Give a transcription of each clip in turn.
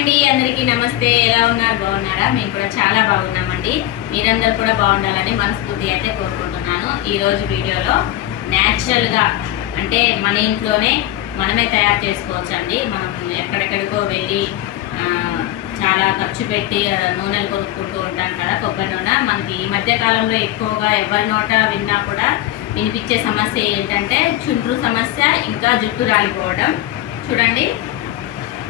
అండి అందరికీ నమస్తే. ఎలా ఉన్నారు? బాగున్నారా? మేము కూడా చాలా బాగున్నామండి. మీరందరూ కూడా బాగుండాలని మనస్ఫూర్తిగా అయితే కోరుకుంటున్నాను. ఈ రోజు వీడియోలో న్యాచురల్గా అంటే మన ఇంట్లోనే మనమే తయారు చేసుకోవచ్చు అండి. మనం ఎక్కడెక్కడికో వెళ్ళి చాలా ఖర్చు పెట్టి నూనెలు కొనుక్కుంటూ ఉంటాం కదా, కొబ్బరి నూనె. మనకి ఈ మధ్య కాలంలో ఎక్కువగా ఎవరి నోట విన్నా కూడా వినిపించే సమస్య ఏంటంటే చుండ్రు సమస్య, ఇంకా జుట్టు రాలిపోవడం. చూడండి,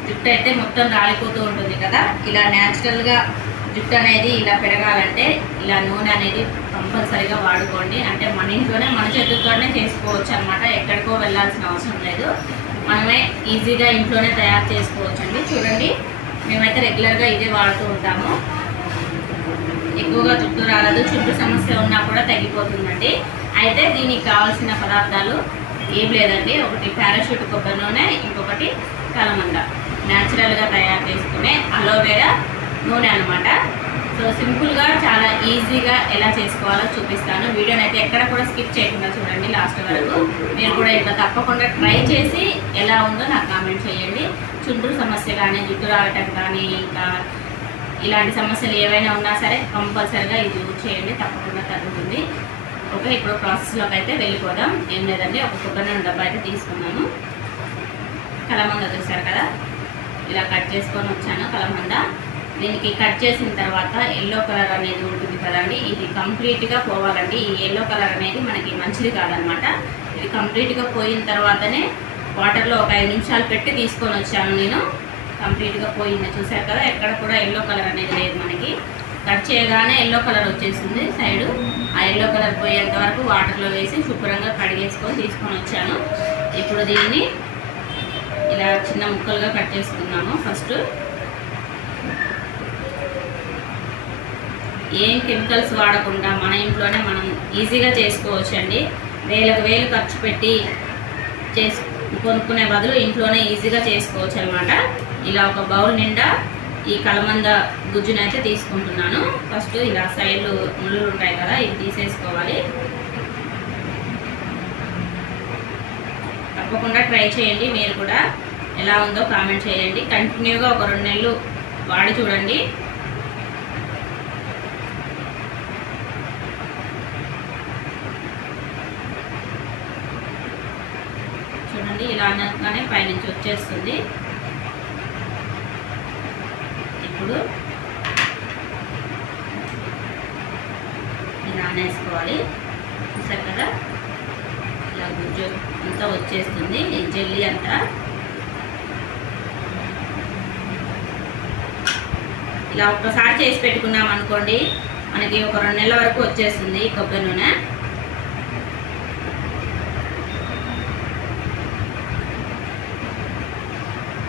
జుట్టు అయితే మొత్తం రాలిపోతూ ఉంటుంది కదా. ఇలా న్యాచురల్గా జుట్టు అనేది ఇలా పెరగాలంటే ఇలా నూనె అనేది కంపల్సరీగా వాడుకోండి. అంటే మన ఇంట్లోనే మన చేతులతోనే చేసుకోవచ్చు అనమాట. ఎక్కడికో వెళ్ళాల్సిన అవసరం లేదు, మనమే ఈజీగా ఇంట్లోనే తయారు చేసుకోవచ్చు అండి. చూడండి, మేమైతే రెగ్యులర్గా ఇదే వాడుతూ ఉంటాము. ఎక్కువగా జుట్టు రాలదు, చుట్టు సమస్య ఉన్నా కూడా తగ్గిపోతుందండి. అయితే దీనికి కావాల్సిన పదార్థాలు ఏం లేదండి. ఒకటి పారాషూట్ కొబ్బరి నూనె, ఇంకొకటి కలమంద. న్యాచురల్గా తయారు చేసుకునే అలోవెరా నూనె అనమాట. సో సింపుల్గా చాలా ఈజీగా ఎలా చేసుకోవాలో చూపిస్తాను. వీడియోని అయితే ఎక్కడ కూడా స్కిప్ చేయకుండా చూడండి లాస్ట్ వరకు. మీరు కూడా ఇట్లా తప్పకుండా ట్రై చేసి ఎలా ఉందో నాకు కామెంట్ చేయండి. చుండ్రు సమస్య కానీ, జుట్టు రావటం కానీ, ఇంకా ఇలాంటి సమస్యలు ఏవైనా ఉన్నా సరే కంపల్సరీగా ఇది యూజ్ చేయండి, తప్పకుండా తగ్గుతుంది. ఓకే, ఇప్పుడు ప్రాసెస్లోకి అయితే వెళ్ళిపోదాం. ఏం లేదండి, ఒక కొబ్బరి నూనె డబ్బా అయితే తీసుకున్నాను. కలమంద చూసారు కదా, ఇలా కట్ చేసుకొని వచ్చాను కలమంద. దీనికి కట్ చేసిన తర్వాత ఎల్లో కలర్ అనేది ఉంటుంది కదండి, ఇది కంప్లీట్గా పోవాలండి. ఈ ఎల్లో కలర్ అనేది మనకి మంచిది కాదనమాట. ఇది కంప్లీట్గా పోయిన తర్వాతనే వాటర్లో ఒక 5 నిమిషాలు పెట్టి తీసుకొని వచ్చాను నేను. కంప్లీట్గా పోయింది చూసారు కదా, ఎక్కడ కూడా ఎల్లో కలర్ అనేది లేదు మనకి. కట్ చేయగానే ఎల్లో కలర్ వచ్చేసింది సైడు. ఆ ఎల్లో కలర్ పోయేంత వరకు వాటర్లో వేసి శుభ్రంగా కడిగేసుకొని తీసుకొని వచ్చాను. ఇప్పుడు దీన్ని ఇలా చిన్న ముక్కలుగా కట్ చేసుకున్నాము. ఫస్ట్ ఏం కెమికల్స్ వాడకుండా మన ఇంట్లోనే మనం ఈజీగా చేసుకోవచ్చు అండి. వేలకు వేలు ఖర్చు పెట్టి కొనుక్కునే బదులు ఇంట్లోనే ఈజీగా చేసుకోవచ్చు అనమాట. ఇలా ఒక బౌల్ నిండా ఈ కలమంద గుజ్జునైతే తీసుకుంటున్నాను. ఫస్ట్ ఇలా సైడ్లు ముళ్ళు ఉంటాయి కదా, ఇవి తీసేసుకోవాలి. తప్పకుండా ట్రై చేయండి, మీరు కూడా ఎలా ఉందో కామెంట్ చేయండి. కంటిన్యూగా ఒక 2 నెలలు వాడి చూడండి. చూడండి, ఇలా అనగానే పైనుంచి వచ్చేస్తుంది. ఇప్పుడు ఇలా అనేసుకోవాలి. చూసారు కదా, ఇలా గుజ్జు అంతా వచ్చేస్తుంది, ఈ జెల్లీ అంతా. ఇలా ఒక్కసారి చేసి పెట్టుకున్నాం అనుకోండి, మనకి ఒక 2 నెలల వరకు వచ్చేస్తుంది కొబ్బరి నూనె.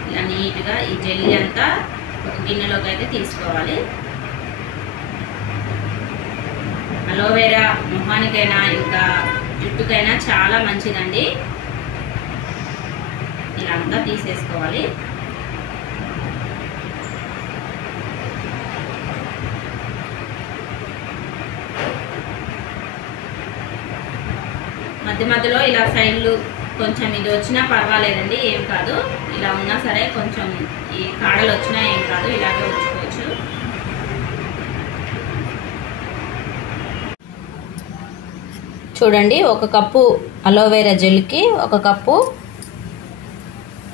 ఇలా నీట్గా ఈ జెల్లీ అంతా ఒక గిన్నెలోకి అయితే తీసుకోవాలి. అలోవెరా మొహానికైనా ఇంకా జుట్టుకైనా చాలా మంచిదండి. ఇలా అంతా తీసేసుకోవాలి. మధ్య మధ్యలో ఇలా సైడ్లు కొంచెం ఇది వచ్చినా పర్వాలేదండి, ఏం కాదు. ఇలా ఉన్నా సరే కొంచెం ఈ కాడలు వచ్చినా ఏం కాదు, ఇలాగే ఉంచుకోవచ్చు. చూడండి, 1 కప్పు అలోవెరా జెల్కి 1 కప్పు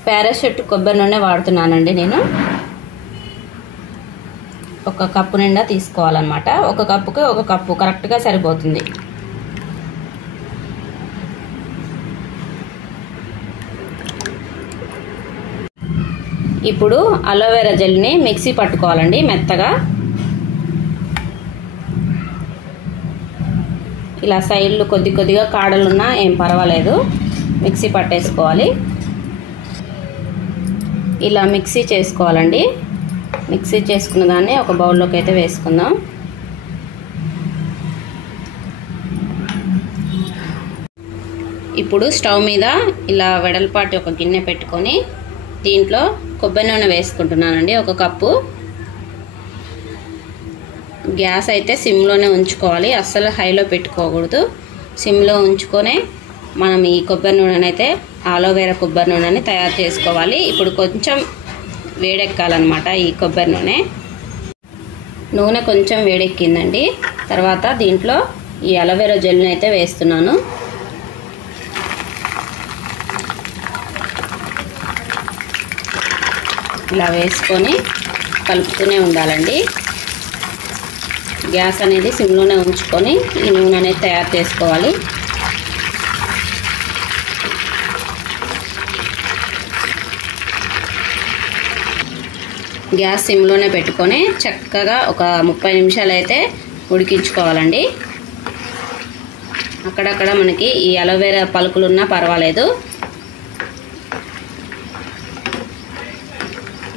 పారాషూట్ కొబ్బరి నూనె వాడుతున్నానండి నేను. 1 కప్పు నిండా తీసుకోవాలన్నమాట. 1 కప్పుకి 1 కప్పు కరెక్ట్గా సరిపోతుంది. ఇప్పుడు అలోవెరా జెల్ని మిక్సీ పట్టుకోవాలండి మెత్తగా. ఇలా సైడ్లు కొద్దిగా కాడలున్నా ఏం పర్వాలేదు, మిక్సీ పట్టేసుకోవాలి. ఇలా మిక్సీ చేసుకోవాలండి. మిక్సీ చేసుకున్న దాన్ని ఒక బౌల్లోకి అయితే వేసుకుందాం. ఇప్పుడు స్టవ్ మీద ఇలా వెడల్పాటి ఒక గిన్నె పెట్టుకొని దీంట్లో కొబ్బరి నూనె వేసుకుంటున్నానండి. 1 కప్పు. గ్యాస్ అయితే సిమ్లోనే ఉంచుకోవాలి, అస్సలు హైలో పెట్టుకోకూడదు. సిమ్లో ఉంచుకొని మనం ఈ కొబ్బరి నూనెనైతే అలోవెరా కొబ్బరి నూనెని తయారు చేసుకోవాలి. ఇప్పుడు కొంచెం వేడెక్కాలన్నమాట ఈ కొబ్బరి నూనె కొంచెం వేడెక్కిందండి. తర్వాత దీంట్లో ఈ అలోవెరా జెల్ని అయితే వేస్తున్నాను. ఇలా వేసుకొని కలుపుతూనే ఉండాలండి. గ్యాస్ అనేది సిమ్లోనే ఉంచుకొని ఈ నూనె అనేది తయారు చేసుకోవాలి. గ్యాస్ సిమ్లోనే పెట్టుకొని చక్కగా ఒక 30 నిమిషాలు అయితే ఉడికించుకోవాలండి. అక్కడక్కడ మనకి ఈ అలోవెరా పలుకులున్నా పర్వాలేదు.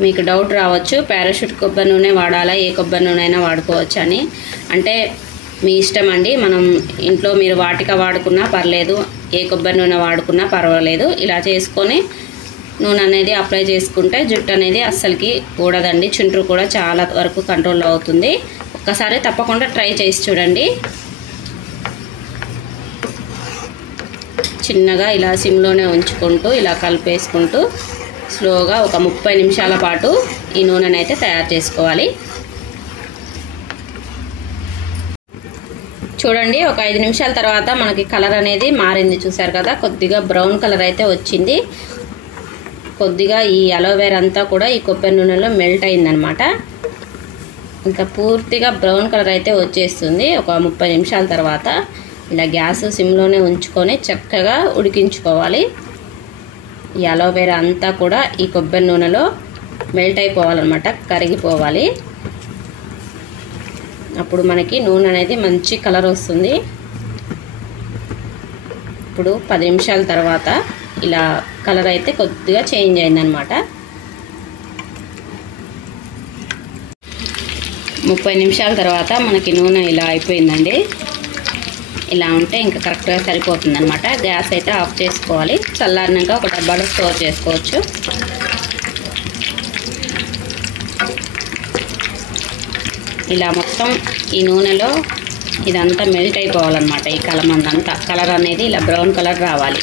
మీకు డౌట్ రావచ్చు, పారాషూట్ కొబ్బరి నూనె వాడాలా, ఏ కొబ్బరి నూనె అయినా వాడుకోవచ్చు అని. అంటే మీ ఇష్టం అండి. మనం ఇంట్లో మీరు వాటిక వాడుకున్నా పర్లేదు, ఏ కొబ్బరి నూనె వాడుకున్నా పర్వాలేదు. ఇలా చేసుకొని నూనె అనేది అప్లై చేసుకుంటే జుట్టు అనేది అస్సలకి ఊడదండి. చుండ్రు కూడా చాలా వరకు కంట్రోల్ అవుతుంది. ఒక్కసారి తప్పకుండా ట్రై చేసి చూడండి. చిన్నగా ఇలా సిమ్లోనే ఉంచుకుంటూ ఇలా కలిపేసుకుంటూ స్లోగా ఒక 30 నిమిషాల పాటు ఈ నూనెను అయితే తయారు చేసుకోవాలి. చూడండి, ఒక 5 నిమిషాల తర్వాత మనకి కలర్ అనేది మారింది. చూసారు కదా, కొద్దిగా బ్రౌన్ కలర్ అయితే వచ్చింది. కొద్దిగా ఈ అలోవెరా అంతా కూడా ఈ కొబ్బరి నూనెలో మెల్ట్ అయిందనమాట. ఇంకా పూర్తిగా బ్రౌన్ కలర్ అయితే వచ్చేస్తుంది. ఒక 30 నిమిషాల తర్వాత ఇలా గ్యాస్ సిమ్లోనే ఉంచుకొని చక్కగా ఉడికించుకోవాలి. ఈ అలోవెరా అంతా కూడా ఈ కొబ్బరి నూనెలో మెల్ట్ అయిపోవాలన్నమాట, కరిగిపోవాలి. అప్పుడు మనకి నూనె అనేది మంచి కలర్ వస్తుంది. ఇప్పుడు 10 నిమిషాల తర్వాత ఇలా కలర్ అయితే కొద్దిగా చేంజ్ అయిందనమాట. 30 నిమిషాల తర్వాత మనకి నూనె ఇలా అయిపోయిందండి. ఇలా ఉంటే ఇంకా కరెక్ట్గా సరిపోతుంది అనమాట. గ్యాస్ అయితే ఆఫ్ చేసుకోవాలి. చల్లారినాక ఒక డబ్బాలో స్టోర్ చేసుకోవచ్చు. ఇలా మొత్తం ఈ నూనెలో ఇదంతా మెల్ట్ అయిపోవాలన్నమాట. ఈ కలమందంతా కలర్ అనేది ఇలా బ్రౌన్ కలర్ రావాలి.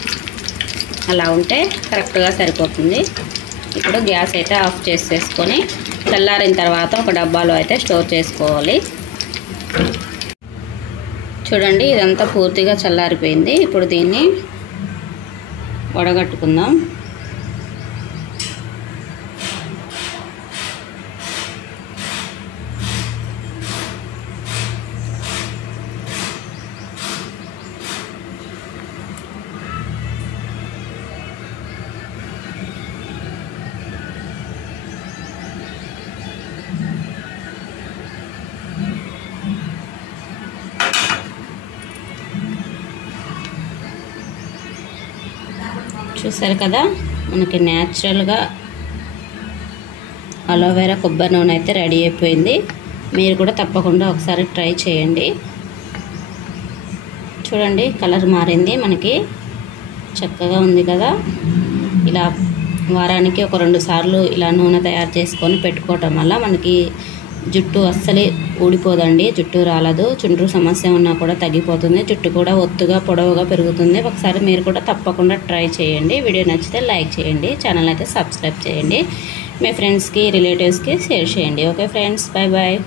అలా ఉంటే కరెక్ట్గా సరిపోతుంది. ఇప్పుడు గ్యాస్ అయితే ఆఫ్ చేసేసుకొని చల్లారిన తర్వాత ఒక డబ్బాలో అయితే స్టోర్ చేసుకోవాలి. చూడండి, ఇదంతా పూర్తిగా చల్లారిపోయింది. ఇప్పుడు దీన్ని వడగట్టుకుందాం. చూసారు కదా, మనకి న్యాచురల్గా అలోవెరా కొబ్బరి నూనె అయితే రెడీ అయిపోయింది. మీరు కూడా తప్పకుండా ఒకసారి ట్రై చేయండి. చూడండి, కలర్ మారింది, మనకి చక్కగా ఉంది కదా. ఇలా వారానికి ఒక 2 సార్లు ఇలా నూనె తయారు చేసుకొని పెట్టుకోవటం వల్ల మనకి జుట్టు అస్సలే ఊడిపోదండి. జుట్టు రాలదు. చుండ్రు సమస్య ఉన్నా కూడా తగ్గిపోతుంది. జుట్టు కూడా ఒత్తుగా పొడవుగా పెరుగుతుంది. ఒకసారి మీరు కూడా తప్పకుండా ట్రై చేయండి. వీడియో నచ్చితే లైక్ చేయండి. ఛానల్ అయితే సబ్స్క్రైబ్ చేయండి. మీ ఫ్రెండ్స్కి రిలేటివ్స్కి షేర్ చేయండి. Okay friends, bye bye.